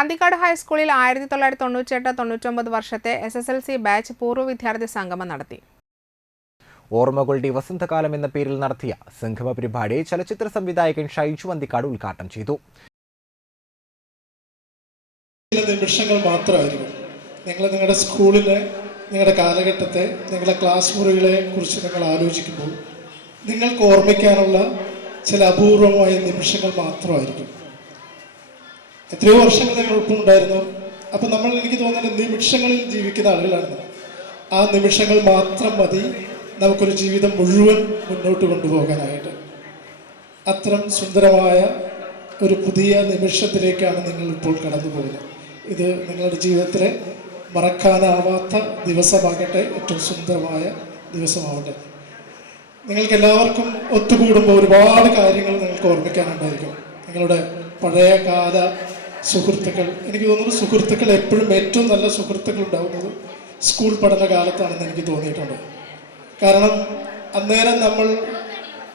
അന്തിക്കാട് ഹൈസ്കൂളിൽ ആയിരത്തി തൊള്ളായിരത്തി തൊണ്ണൂറ്റെട്ട് തൊണ്ണൂറ്റൊമ്പത് വർഷത്തെ S S L C batch പൂർവ വിദ്യാർത്ഥി സംഗമം നടത്തി. ഓർമ്മകളുടെ വസന്തകാലം എന്ന പേരിൽ നടത്തിയ സംഗമ പരിപാടി ചലച്ചിത്ര സംവിധായകൻ ഷൈജു അന്തിക്കാട് ഉദ്ഘാടനം ചെയ്തു. ചില നിമിഷങ്ങൾ മാത്രമായിരിക്കും. നിങ്ങൾ നിങ്ങളുടെ സ്കൂളിലെ നിങ്ങളുടെ കാലഘട്ടത്തെ നിങ്ങളുടെ ക്ലാസ് മുറികളെ കുറിച്ച് നിങ്ങൾ ആലോചിക്കുമ്പോൾ നിങ്ങൾക്ക് ഓർമ്മിക്കാനുള്ള ചില അപൂർവമായ നിമിഷങ്ങൾ മാത്രമായിരിക്കും. എത്രയോ വർഷങ്ങൾ ഞങ്ങൾ ഉണ്ടായിരുന്നു അപ്പം നമ്മൾ എനിക്ക് തോന്നുന്നത് നിമിഷങ്ങളിൽ ജീവിക്കുന്ന ആളുകളാണ്. ആ നിമിഷങ്ങൾ മാത്രം മതി നമുക്കൊരു ജീവിതം മുഴുവൻ മുന്നോട്ട് കൊണ്ടുപോകാനായിട്ട്. അത്തരം സുന്ദരമായ ഒരു പുതിയ നിമിഷത്തിലേക്കാണ് നിങ്ങൾ ഇപ്പോൾ കടന്നു പോകുന്നത്. ഇത് നിങ്ങളുടെ ജീവിതത്തിലെ മറക്കാനാവാത്ത ദിവസമാകട്ടെ ഏറ്റവും സുന്ദരമായ ദിവസമാവട്ടെ. നിങ്ങൾക്ക് എല്ലാവർക്കും ഒത്തുകൂടുമ്പോൾ ഒരുപാട് കാര്യങ്ങൾ നിങ്ങൾക്ക് ഓർമ്മിക്കാനുണ്ടായിരിക്കും. നിങ്ങളുടെ പഴയ കാല സുഹൃത്തുക്കൾ എനിക്ക് തോന്നുന്നു സുഹൃത്തുക്കൾ എപ്പോഴും ഏറ്റവും നല്ല സുഹൃത്തുക്കൾ ഉണ്ടാവുന്നത് സ്കൂൾ പഠന പഠനകാലത്താണെന്ന് എനിക്ക് തോന്നിയിട്ടുണ്ട്. കാരണം അന്നേരം നമ്മൾ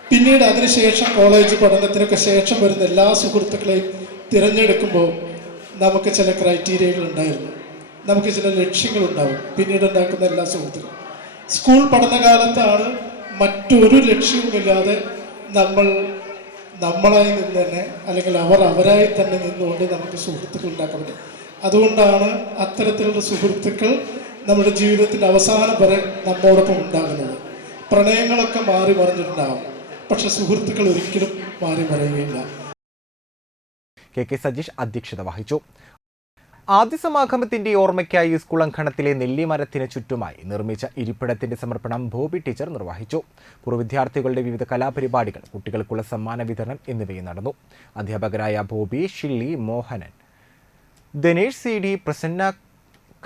പിന്നീട് അതിനുശേഷം കോളേജ് പഠനത്തിനൊക്കെ ശേഷം വരുന്ന എല്ലാ സുഹൃത്തുക്കളെയും തിരഞ്ഞെടുക്കുമ്പോൾ നമുക്ക് ചില ക്രൈറ്റീരിയകൾ ഉണ്ടായിരുന്നു. നമുക്ക് ചില ലക്ഷ്യങ്ങളുണ്ടാവും പിന്നീട് ഉണ്ടാക്കുന്ന എല്ലാ സുഹൃത്തുക്കളും. സ്കൂൾ പഠനകാലത്താണ് മറ്റൊരു ലക്ഷ്യവുമില്ലാതെ നമ്മൾ നമ്മളായി നിന്ന് തന്നെ അല്ലെങ്കിൽ അവർ അവരായി തന്നെ നിന്നുകൊണ്ട് നമുക്ക് സുഹൃത്തുക്കൾ ഉണ്ടാക്കാൻ പറ്റും അതുകൊണ്ടാണ് അത്തരത്തിലുള്ള സുഹൃത്തുക്കൾ നമ്മുടെ ജീവിതത്തിന്റെ അവസാനം വരെ നമ്മോടൊപ്പം ഉണ്ടാകുന്നത്. പ്രണയങ്ങളൊക്കെ മാറി മറിഞ്ഞിട്ടുണ്ടാവും. പക്ഷെ സുഹൃത്തുക്കൾ ഒരിക്കലും മാറി മറിയുകയില്ല. കെ കെ സജീഷ് അധ്യക്ഷത വഹിച്ചു. ആദ്യ സമാഗമത്തിന്റെ ഓർമ്മയ്ക്കായി സ്കൂൾ അങ്കണത്തിലെ നെല്ലിമരത്തിന് ചുറ്റുമായി നിർമ്മിച്ച ഇരിപ്പിടത്തിന്റെ സമർപ്പണം ബോബി ടീച്ചർ നിർവഹിച്ചു. പൂർവ വിദ്യാർത്ഥികളുടെ വിവിധ കലാപരിപാടികൾ കുട്ടികൾക്കുള്ള സമ്മാന വിതരണം എന്നിവയും നടന്നു. അധ്യാപകരായ Bobby Shilly Mohanan Dinesh C D Prasanna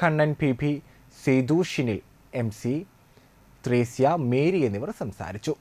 Kannan P P Sethu Shinil M C Thresia Mary എന്നിവർ സംസാരിച്ചു.